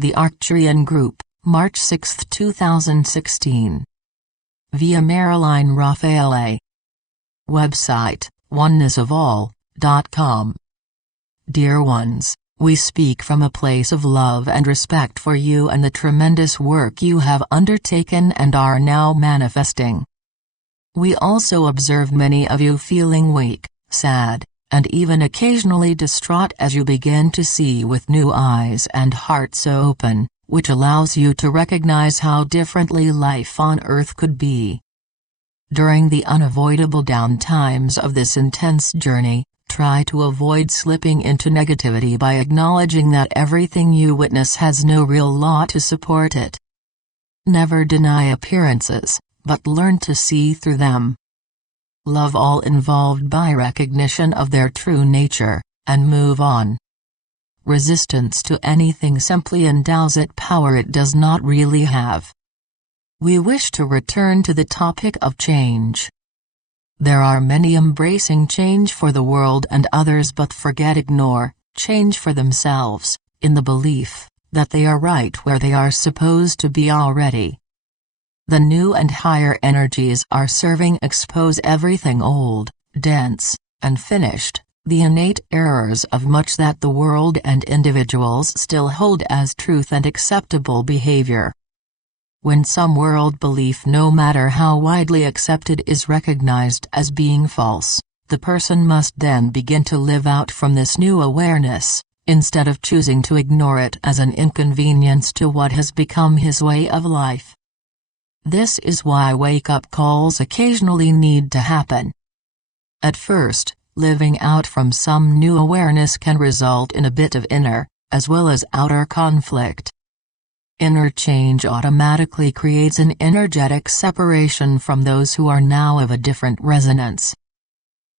The Arcturian Group, March 6, 2016. Via Marilyn Raffaele. Website, onenessofall.com. Dear ones, we speak from a place of love and respect for you and the tremendous work you have undertaken and are now manifesting. We also observe many of you feeling weak, sad, and even occasionally distraught as you begin to see with new eyes and hearts open, which allows you to recognize how differently life on Earth could be. During the unavoidable down times of this intense journey, try to avoid slipping into negativity by acknowledging that everything you witness has no real law to support it. Never deny appearances, but learn to see through them. Love all involved by recognition of their true nature, and move on. Resistance to anything simply endows it power it does not really have. We wish to return to the topic of change. There are many embracing change for the world and others but ignore change for themselves, in the belief that they are right where they are supposed to be already. The new and higher energies are serving expose everything old, dense, and finished, the innate errors of much that the world and individuals still hold as truth and acceptable behavior. When some world belief, no matter how widely accepted, is recognized as being false, the person must then begin to live out from this new awareness, instead of choosing to ignore it as an inconvenience to what has become his way of life. This is why wake-up calls occasionally need to happen. At first, living out from some new awareness can result in a bit of inner, as well as outer conflict. Inner change automatically creates an energetic separation from those who are now of a different resonance.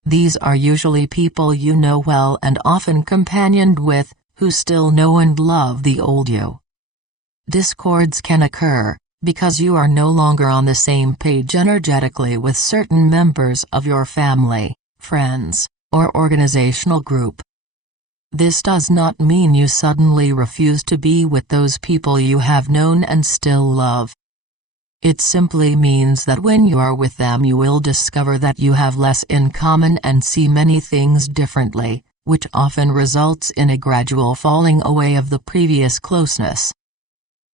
These are usually people you know well and often companioned with, who still know and love the old you. Discords can occur, because you are no longer on the same page energetically with certain members of your family, friends, or organizational group. This does not mean you suddenly refuse to be with those people you have known and still love. It simply means that when you are with them you will discover that you have less in common and see many things differently, which often results in a gradual falling away of the previous closeness.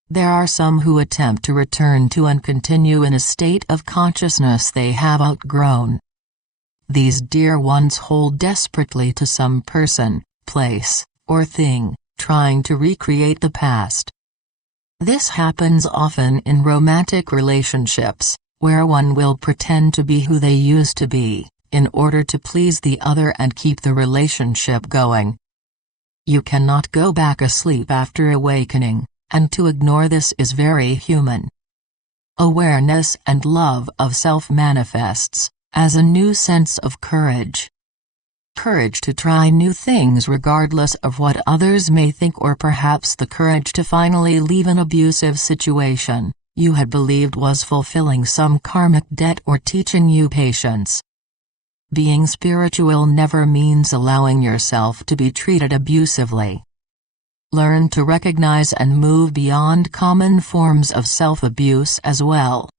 There are some who attempt to return to and continue in a state of consciousness they have outgrown. These dear ones hold desperately to some person, place, or thing, trying to recreate the past. This happens often in romantic relationships, where one will pretend to be who they used to be, in order to please the other and keep the relationship going. You cannot go back asleep after awakening, and to ignore this is very human. Awareness and love of self manifests as a new sense of courage. Courage to try new things regardless of what others may think, or perhaps the courage to finally leave an abusive situation you had believed was fulfilling some karmic debt or teaching you patience. Being spiritual never means allowing yourself to be treated abusively. Learn to recognize and move beyond common forms of self-abuse as well.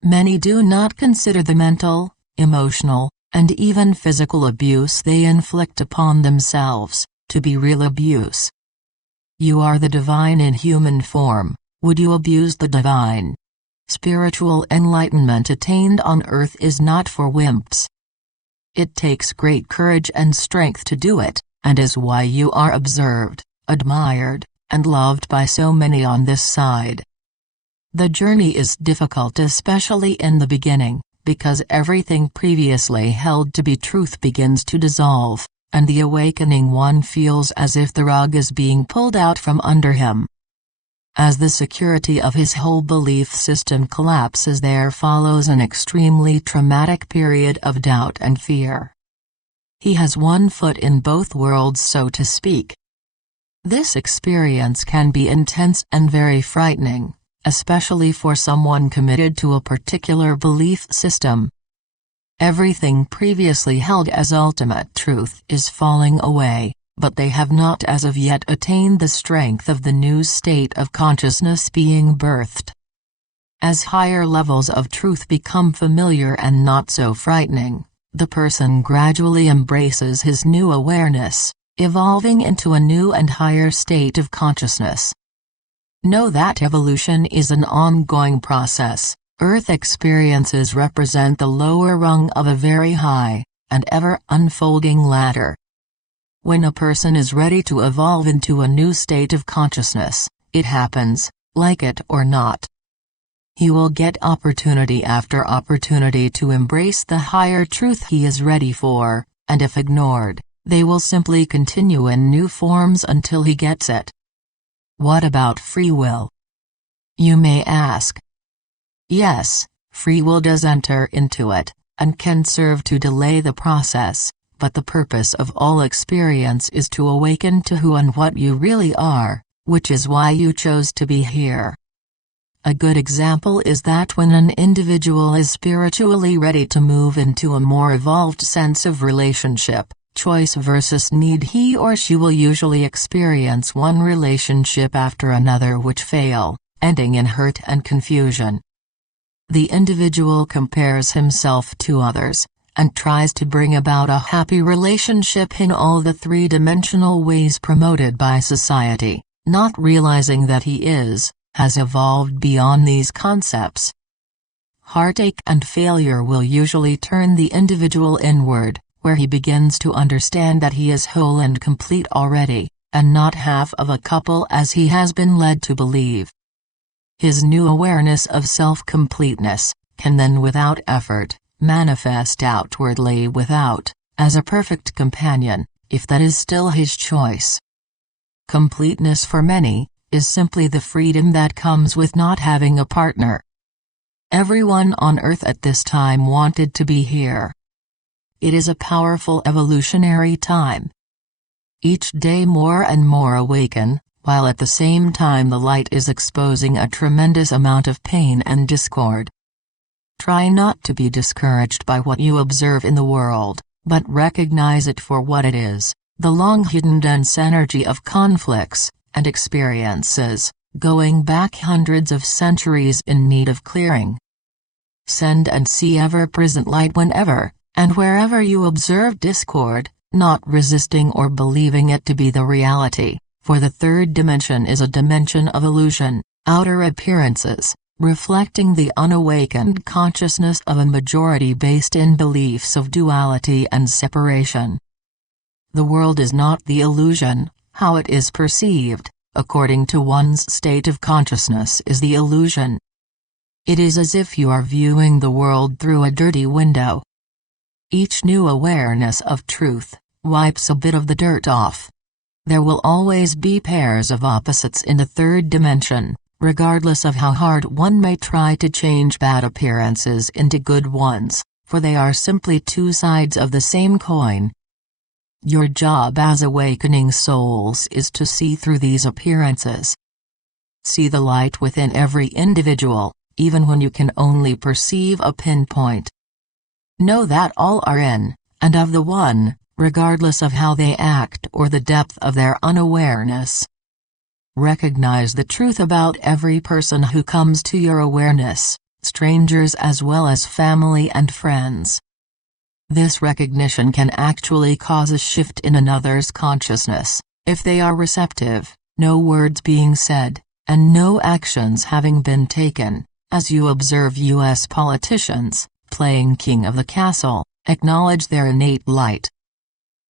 Many do not consider the mental, emotional, and even physical abuse they inflict upon themselves to be real abuse. You are the divine in human form, would you abuse the divine? Spiritual enlightenment attained on earth is not for wimps. It takes great courage and strength to do it, and is why you are observed, admired, and loved by so many on this side. The journey is difficult, especially in the beginning, because everything previously held to be truth begins to dissolve, and the awakening one feels as if the rug is being pulled out from under him. As the security of his whole belief system collapses, there follows an extremely traumatic period of doubt and fear. He has one foot in both worlds, so to speak. This experience can be intense and very frightening, especially for someone committed to a particular belief system. Everything previously held as ultimate truth is falling away, but they have not as of yet attained the strength of the new state of consciousness being birthed. As higher levels of truth become familiar and not so frightening, the person gradually embraces his new awareness, evolving into a new and higher state of consciousness. Know that evolution is an ongoing process. Earth experiences represent the lower rung of a very high, and ever-unfolding ladder. When a person is ready to evolve into a new state of consciousness, it happens, like it or not. He will get opportunity after opportunity to embrace the higher truth he is ready for, and if ignored, they will simply continue in new forms until he gets it. What about free will? You may ask. Yes, free will does enter into it, and can serve to delay the process, but the purpose of all experience is to awaken to who and what you really are, which is why you chose to be here. A good example is that when an individual is spiritually ready to move into a more evolved sense of relationship, choice versus need, he or she will usually experience one relationship after another which fail, ending in hurt and confusion. The individual compares himself to others, and tries to bring about a happy relationship in all the three-dimensional ways promoted by society, not realizing that he has evolved beyond these concepts. Heartache and failure will usually turn the individual inward, where he begins to understand that he is whole and complete already, and not half of a couple as he has been led to believe. His new awareness of self-completeness can then without effort manifest outwardly as a perfect companion, if that is still his choice. Completeness for many is simply the freedom that comes with not having a partner. Everyone on Earth at this time wanted to be here. It is a powerful evolutionary time. Each day more and more awaken, while at the same time the light is exposing a tremendous amount of pain and discord. Try not to be discouraged by what you observe in the world, but recognize it for what it is, the long-hidden dense energy of conflicts and experiences, going back hundreds of centuries in need of clearing. Send and see ever-present light whenever and wherever you observe discord, not resisting or believing it to be the reality, for the third dimension is a dimension of illusion, outer appearances, reflecting the unawakened consciousness of a majority based in beliefs of duality and separation. The world is not the illusion, how it is perceived, according to one's state of consciousness is the illusion. It is as if you are viewing the world through a dirty window. Each new awareness of truth wipes a bit of the dirt off. There will always be pairs of opposites in the third dimension, regardless of how hard one may try to change bad appearances into good ones, for they are simply two sides of the same coin. Your job as awakening souls is to see through these appearances. See the light within every individual, even when you can only perceive a pinpoint. Know that all are in, and of the one, regardless of how they act or the depth of their unawareness. Recognize the truth about every person who comes to your awareness, strangers as well as family and friends. This recognition can actually cause a shift in another's consciousness, if they are receptive, no words being said, and no actions having been taken, as you observe U.S. politicians, playing king of the castle, acknowledge their innate light.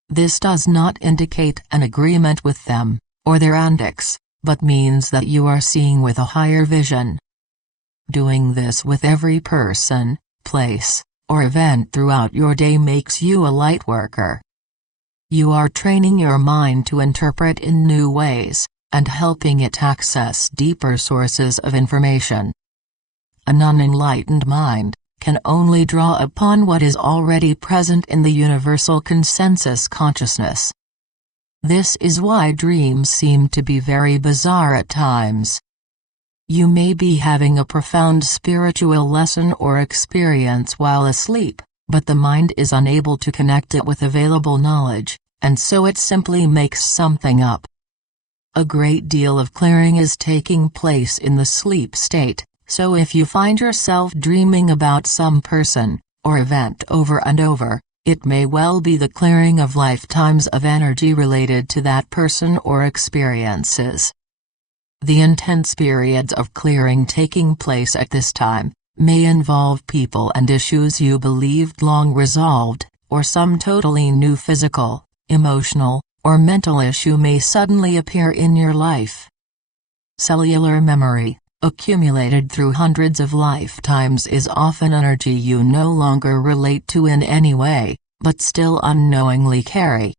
This does not indicate an agreement with them, or their antics, but means that you are seeing with a higher vision. Doing this with every person, place, or event throughout your day makes you a light worker. You are training your mind to interpret in new ways, and helping it access deeper sources of information. An unenlightened mind can only draw upon what is already present in the universal consensus consciousness. This is why dreams seem to be very bizarre at times. You may be having a profound spiritual lesson or experience while asleep, but the mind is unable to connect it with available knowledge, and so it simply makes something up. A great deal of clearing is taking place in the sleep state, so if you find yourself dreaming about some person, or event over and over, it may well be the clearing of lifetimes of energy related to that person or experiences. The intense periods of clearing taking place at this time may involve people and issues you believed long resolved, or some totally new physical, emotional, or mental issue may suddenly appear in your life. Cellular memory, accumulated through hundreds of lifetimes, is often energy you no longer relate to in any way, but still unknowingly carry.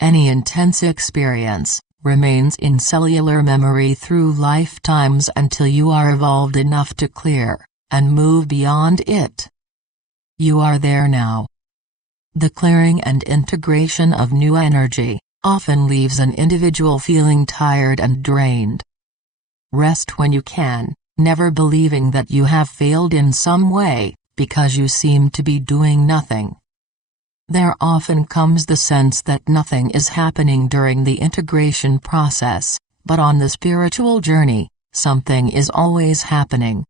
Any intense experience remains in cellular memory through lifetimes until you are evolved enough to clear and move beyond it. You are there now. The clearing and integration of new energy often leaves an individual feeling tired and drained. Rest when you can, never believing that you have failed in some way, because you seem to be doing nothing. There often comes the sense that nothing is happening during the integration process, but on the spiritual journey, something is always happening.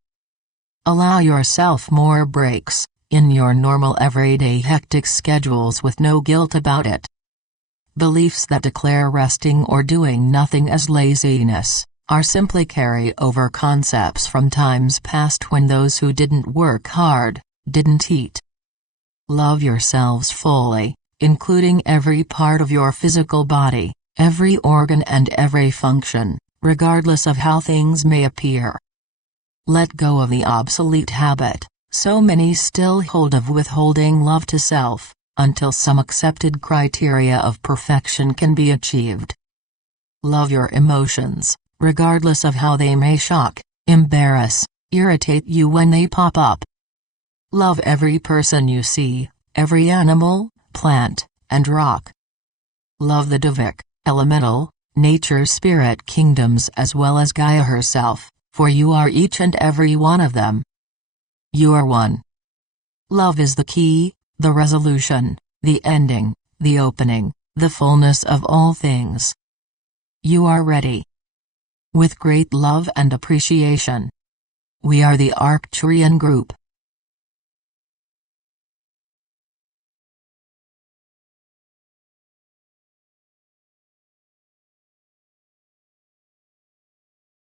Allow yourself more breaks in your normal everyday hectic schedules with no guilt about it. Beliefs that declare resting or doing nothing as laziness are simply carry-over concepts from times past when those who didn't work hard didn't eat. Love yourselves fully, including every part of your physical body, every organ and every function, regardless of how things may appear. Let go of the obsolete habit so many still hold of withholding love to self, until some accepted criteria of perfection can be achieved. Love your emotions, regardless of how they may shock, embarrass, irritate you when they pop up. Love every person you see, every animal, plant, and rock. Love the Divic, elemental, nature spirit kingdoms as well as Gaia herself, for you are each and every one of them. You are one. Love is the key, the resolution, the ending, the opening, the fullness of all things. You are ready. With great love and appreciation. We are the Arcturian Group.